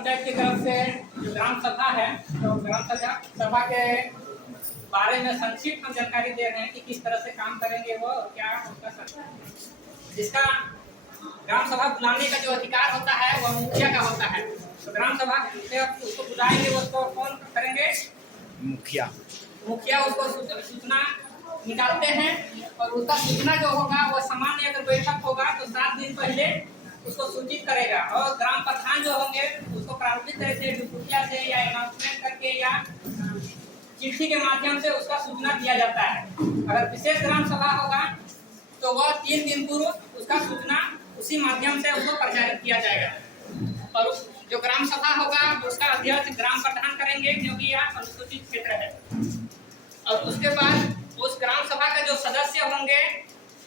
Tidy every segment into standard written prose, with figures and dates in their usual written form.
पंचायत की तरफ से जो ग्राम सभा है, तो ग्राम सभा के बारे में संक्षिप्त हम जानकारी दे रहे हैं कि किस तरह से काम करेंगे वो और क्या उसका जिसका ग्राम सभा बुलाने का जो अधिकार होता है वह मुखिया का होता है। तो ग्राम सभा से उसको बुलाएंगे, उसको कौन करेंगे? मुखिया उसको सूचना निकालते हैं और उसका सूचना जो होगा वो सामान्य अगर बैठक होगा तो 7 दिन पहले उसको सूचित करेगा और ग्राम प्रधान जो होंगे उसको प्रारंभिक तरह से मुखिया से या अनाउंसमेंट करके या चिट्ठी के माध्यम से उसका सूचना दिया जाता है। अगर विशेष ग्राम सभा होगा तो वह 3 दिन पूर्व उसका सूचना उसी माध्यम से उसको प्रचारित किया जाएगा और जो ग्राम सभा होगा उसका अध्यक्ष ग्राम प्रधान करेंगे क्योंकि यह अनुसूचित क्षेत्र है। और उसके बाद उस ग्राम सभा के जो सदस्य होंगे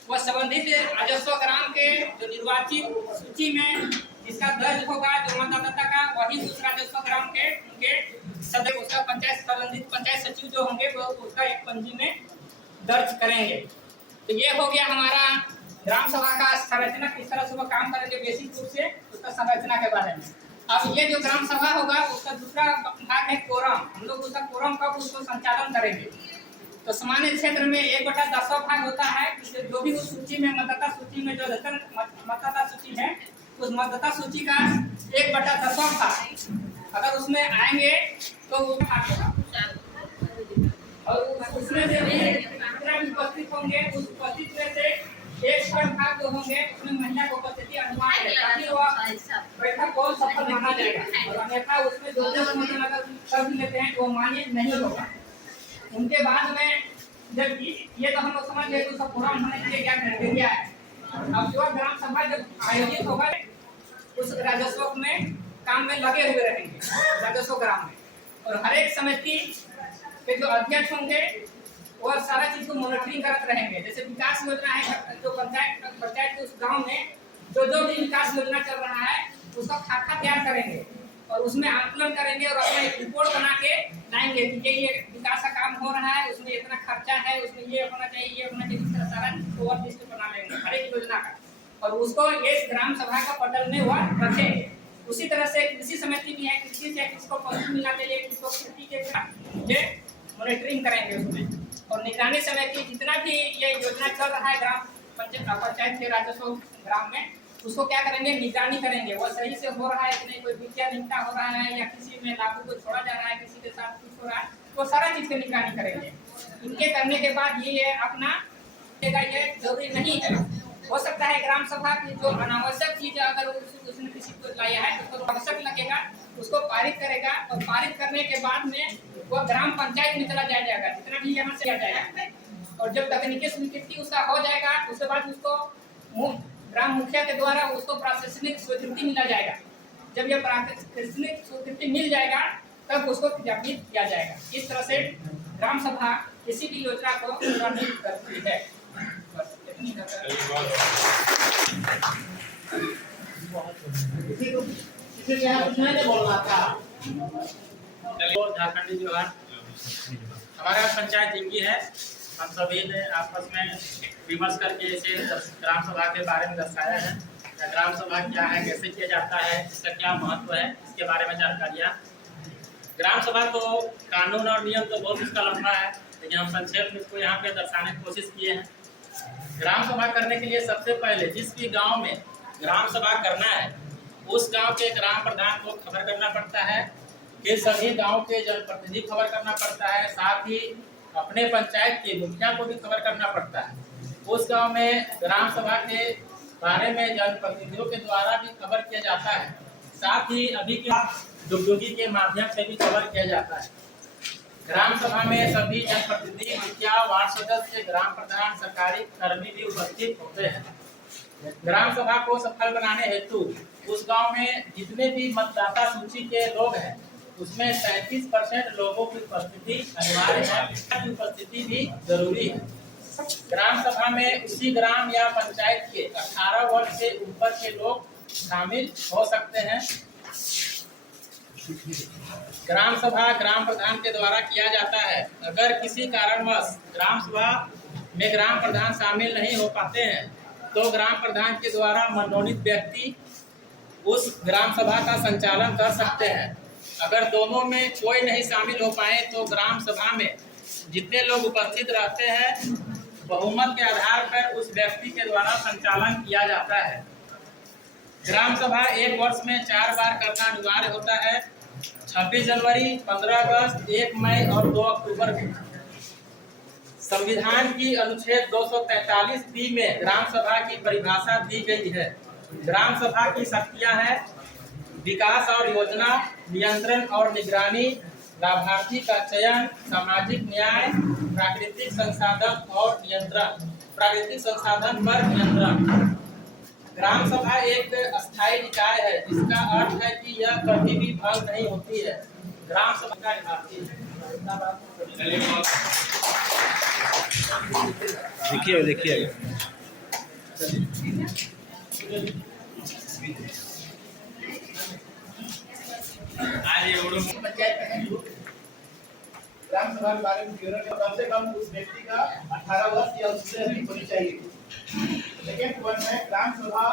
वह संबंधित राजस्व ग्राम के जो निर्वाचित सूची में जिसका दर्ज होगा जो मतदाता का वही उस राजस्व ग्राम के उनके सदस्य उसका पंचायत संबंधित पंचायत सचिव जो होंगे वो उसका एक पंजी में दर्ज करेंगे। तो ये हो गया हमारा ग्राम सभा का संरचना, किस तरह से वो काम करेंगे बेसिक रूप से उसका संरचना के बारे में। अब ये जो ग्राम सभा होगा उसका दूसरा भाग है कोरम। हम लोग उसका कोरम कब उसको संचालन करेंगे तो सामान्य क्षेत्र में 1/10 भाग होता है। जो भी उस सूची में मतदाता सूची में जो मतदाता सूची है उस मतदाता सूची का 1/10 भाग अगर उसमें आएंगे तो और उसमें से भी उपस्थित होंगे, उस उपस्थित में से 1 भाग जो होंगे उसमें महिला को उपस्थिति अनुमान है ताकि वह बैठक को सफल माना जाएगा और अन्यथा उसमें जो अगर कर लेते हैं वो मान्य नहीं होगा। उनके बाद में जब ये तो हम लोग समझ गए तो सब पूरा होने के लिए क्या क्राइटेरिया है। अब जो ग्राम सभा जब आयोजित होगा उस राजस्व में काम में लगे हुए रहेंगे राजस्व ग्राम में और हर एक समिति के जो अध्यक्ष होंगे वह सारा चीज को मॉनिटरिंग करते रहेंगे। जैसे विकास योजना है जो पंचायत के उस गांव में जो भी विकास योजना चल रहा है उसका खाका तैयार करेंगे और उसमें आकलन करेंगे और अपना एक रिपोर्ट बना के लाएंगे कि ये विकास का काम हो रहा है, उसमें इतना खर्चा है, उसमें ये होना चाहिए, ये होना चाहिए, इस तरह सारा ओवर लिस्ट बना लेंगे हर एक योजना का और उसको इस ग्राम सभा का पटल में वह रखेंगे। उसी तरह से कृषि समिति भी है, कृषि से किसको पशु मिलना चाहिए, किसको खेती के मॉनिटरिंग करेंगे उसमें और निगरानी समिति जितना भी ये योजना चल रहा है ग्राम पंचायत के राजस्व ग्राम में उसको क्या करेंगे, निगरानी करेंगे वो सही से हो रहा है कि नहीं, कोई विद्याहीनता हो रहा है या किसी में लागू को छोड़ा जा रहा है, किसी के साथ कुछ हो रहा है, तो सारा चीज की निगरानी करेंगे। इनके करने के बाद ये अपना ये जरूरी नहीं है। हो सकता है ग्राम सभा की जो अनावश्यक चीज अगर उसने किसी को लाया है तो आवश्यक लगेगा उसको पारित करेगा और पारित करने के बाद में वो ग्राम पंचायत में चला जाएगा जितना भी यहाँ से आ जाएगा और जब तकनीकी स्वीकृति उसका हो जाएगा उसके बाद उसको ग्राम मुखिया के द्वारा उसको प्रशासनिक स्वीकृति मिला जाएगा। जब यह प्रशासनिक स्वीकृति मिल जाएगा तब उसको क्रियान्वित किया जाएगा। इस तरह से ग्राम सभा किसी भी योजना को क्रियान्वित करती है। झारखंडी जोहार। हमारे यहाँ पंचायत इनकी है, हम सभी ने आपस में विमर्श करके इसे ग्राम सभा के बारे में दर्शाया है। ग्राम सभा क्या है, कैसे किया जाता है, इसका क्या महत्व है, इसके बारे में जानकारियाँ। ग्राम सभा तो कानून और नियम तो बहुत इसका लंबा है, लेकिन हम संक्षेप में इसको यहाँ पे दर्शाने की कोशिश किए हैं। ग्राम सभा करने के लिए सबसे पहले जिस भी गांव में ग्राम सभा करना है उस गांव के ग्राम प्रधान को खबर करना पड़ता है, फिर सभी गांव के जनप्रतिनिधि खबर करना पड़ता है, साथ ही अपने पंचायत के मुखिया को भी खबर करना पड़ता है। उस गांव में ग्राम सभा के बारे में जनप्रतिनिधियों के द्वारा भी खबर किया जाता है, साथ ही अभी के डुगडुगी के माध्यम से भी खबर किया जाता है। ग्राम सभा में सभी जनप्रतिनिधि, मुखिया, वार्ड सदस्य, ग्राम प्रधान, सरकारी कर्मी भी उपस्थित होते हैं। ग्राम सभा को सफल बनाने हेतु उस गांव में जितने भी मतदाता सूची के लोग हैं उसमें 37% लोगों की उपस्थिति अनिवार्य है, की उपस्थिति भी जरूरी है। ग्राम सभा में उसी ग्राम या पंचायत के 18 वर्ष से ऊपर के लोग शामिल हो सकते हैं। ग्राम सभा ग्राम प्रधान के द्वारा किया जाता है। अगर किसी कारणवश ग्राम सभा में ग्राम प्रधान शामिल नहीं हो पाते हैं तो ग्राम प्रधान के द्वारा मनोनीत व्यक्ति उस ग्राम सभा का संचालन कर सकते हैं। अगर दोनों में कोई नहीं शामिल हो पाए तो ग्राम सभा में जितने लोग उपस्थित रहते हैं बहुमत के आधार पर उस व्यक्ति के द्वारा संचालन किया जाता है। ग्राम सभा एक वर्ष में 4 बार करना अनिवार्य होता है, 26 जनवरी, 15 अगस्त, 1 मई और 2 अक्टूबर में। संविधान की अनुच्छेद 243 में ग्राम सभा की परिभाषा दी गई है। ग्राम सभा की शक्तियां हैं विकास और योजना, नियंत्रण और निगरानी, लाभार्थी का चयन, सामाजिक न्याय, प्राकृतिक संसाधन और नियंत्रण, प्राकृतिक संसाधन पर नियंत्रण। ग्राम सभा एक अस्थायी निकाय है, जिसका अर्थ है कि यह कभी भी भंग नहीं होती है। ग्राम सभा का निभाती है। देखिए ग्राम सभा के बारे में विवरण कम से कम उस व्यक्ति का 18 वर्ष या उससे अधिक होनी चाहिए। सेकेंड पॉइंट है ग्राम सभा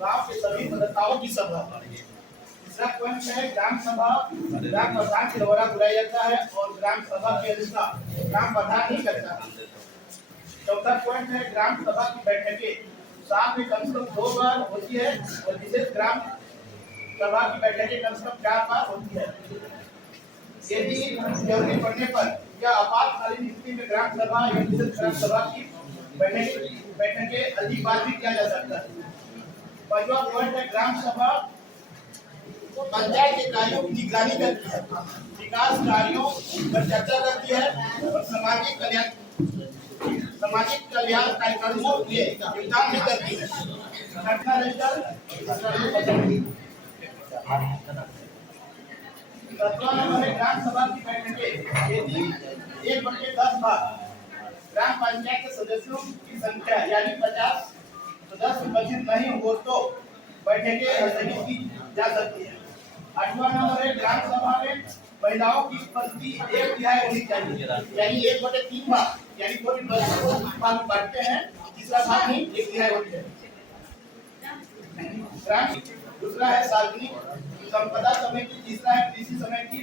गांव के सभी मतदाताओं की सभा। तीसरा पॉइंट है ग्राम सभा ग्राम प्रधान के द्वारा बुलाया जाता है और ग्राम सभा की अध्यक्षता ग्राम प्रधान ही करता है। चौथा पॉइंट है ग्राम सभा की बैठकें साल में कम से कम 2 बार होती है और विशेष ग्राम सभा की बैठकें कम से कम 4 बार होती है। यदि जरूरी पड़ने पर या आपातकालीन स्थिति में ग्राम सभा या विशेष ग्राम सभा की बैठकें अधिक बार भी किया जा सकता है। पांचवा पॉइंट है ग्राम सभा पंचायत के कार्यों की निगरानी करती है, विकास कार्यों पर चर्चा करती है और सामाजिक कल्याण कार्यक्रमों के योगदान भी करती है। सातवां नंबर है ग्राम सभा की बैठकें यदि 1/10 भाग ग्राम पंचायत के सदस्यों की संख्या यानी 50 सदस्य उपस्थित नहीं हो तो बैठकें स्थगित की जा सकती है। 8वां नंबर है ग्राम सभा में महिलाओं की उपस्थिति 1/3 होनी चाहिए यानी 1/3 भाग यानी कोई भाग बांटते हैं, तीसरा भाग नहीं 1/3 होती है। दूसरा है सार्वजनिक संपदा समिति, तीसरा है कृषि समिति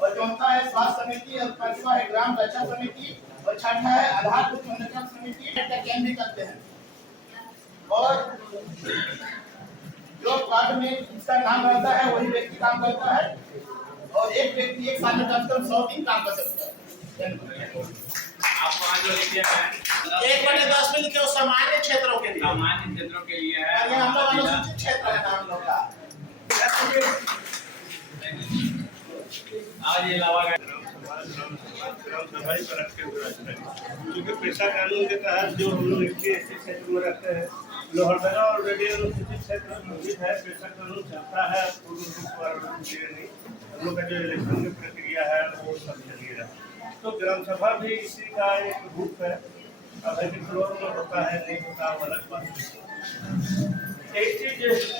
और चौथा है स्वास्थ्य समिति और पांचवा है ग्राम रक्षा समिति और छठा है आधारभूत संरचना समिति का चयन भी करते हैं। और जो वार्ड में इसका नाम रहता है वही व्यक्ति काम करता है और एक व्यक्ति एक साल में कम से कम 100 दिन काम कर सकता है। आप वहाँ जो लिखे हैं 1/10 में लिखे सामान्य क्षेत्रों के लिए, सामान्य क्षेत्रों के लिए है। ये हम लोग अनुसूचित क्षेत्र है नाम लोग का। आज ये लावा ग्राम सभा ही पर रखे हुए रहते हैं, क्योंकि पेशा कानून के तहत जो हम लोग SC क्षेत्र में रहते हैं, लोहरदगा ऑलरेडी अनुसूचित क्षेत्र घोषित है, पेशा कानून चलता है पूर्ण रूप पर नहीं, हम लोग का जो इलेक्शन की प्रक्रिया है वो सब चलिए रहा। तो ग्राम सभा भी इसी का एक रूप है। अब एक फ्लोर में होता है नहीं होता अलग बात है। एक चीज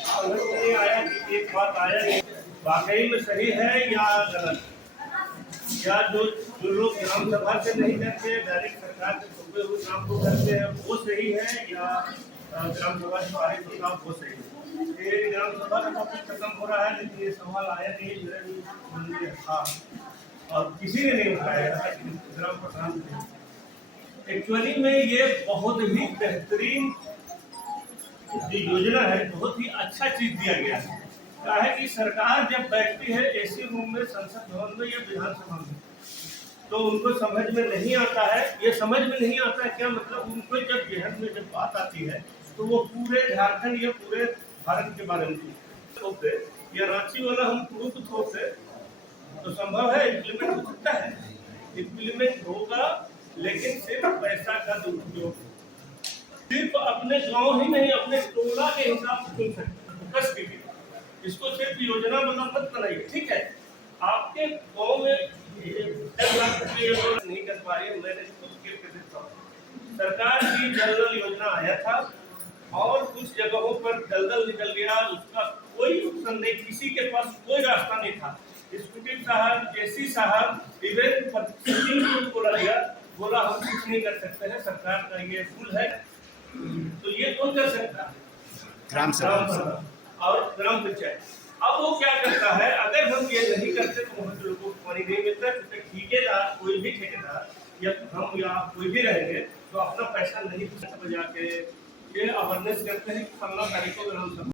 समझ में आया कि एक बात आया नहीं वाकई में सही है या गलत, या जो लोग ग्राम सभा से नहीं करते डायरेक्ट सरकार के सौंपे हुए काम को करते हैं वो सही है या ग्राम सभा से पारित होता वो सही है। ये ग्राम सभा का टॉपिक खत्म हो रहा है लेकिन ये सवाल आया नहीं मेरे था और किसी ने नहीं उठाया ग्राम प्रधान। एक्चुअली में ये बहुत ही बेहतरीन जो योजना है, बहुत ही अच्छा चीज दिया गया है। क्या है कि सरकार जब बैठती है एसी रूम में, संसद भवन में या विधानसभा में, तो उनको समझ में नहीं आता है। ये समझ में नहीं आता है क्या मतलब, उनको जब जेहन में जब बात आती है तो वो पूरे झारखंड या पूरे भारत के बारे में थोपते या रांची वाला हम प्रूफ थोपते तो संभव है इम्प्लीमेंट हो सकता है, इम्प्लीमेंट होगा, लेकिन सिर्फ पैसा का दुरुपयोग, सिर्फ अपने गांव ही नहीं अपने टोला के हिसाब से चुन सकते। बस इसको सिर्फ योजना मत बनाइए, ठीक है। आपके गांव में 10 लाख रुपये नहीं कर पा रही है, मैंने खुद के देता हूँ। सरकार की जल नल योजना आया था और कुछ जगहों पर दलदल निकल गया, उसका कोई ऑप्शन नहीं, किसी के पास कोई रास्ता नहीं था। स्कूटी साहब, जेसी साहब इवेंट बोला गया, बोला हम कुछ नहीं कर सकते हैं, सरकार का ये रूल है, तो ये कौन कर सकता है? ग्राम सभा। और ग्राम पंचायत। अब वो क्या करता है, अगर हम ये नहीं करते तो वहाँ के लोगों को पानी नहीं मिलता, क्योंकि ठेकेदार कोई भी ठेकेदार या हम या कोई भी रहेंगे तो अपना पैसा नहीं बजा के ये अवेयरनेस करते हैं कि 15 तारीख को ग्राम सभा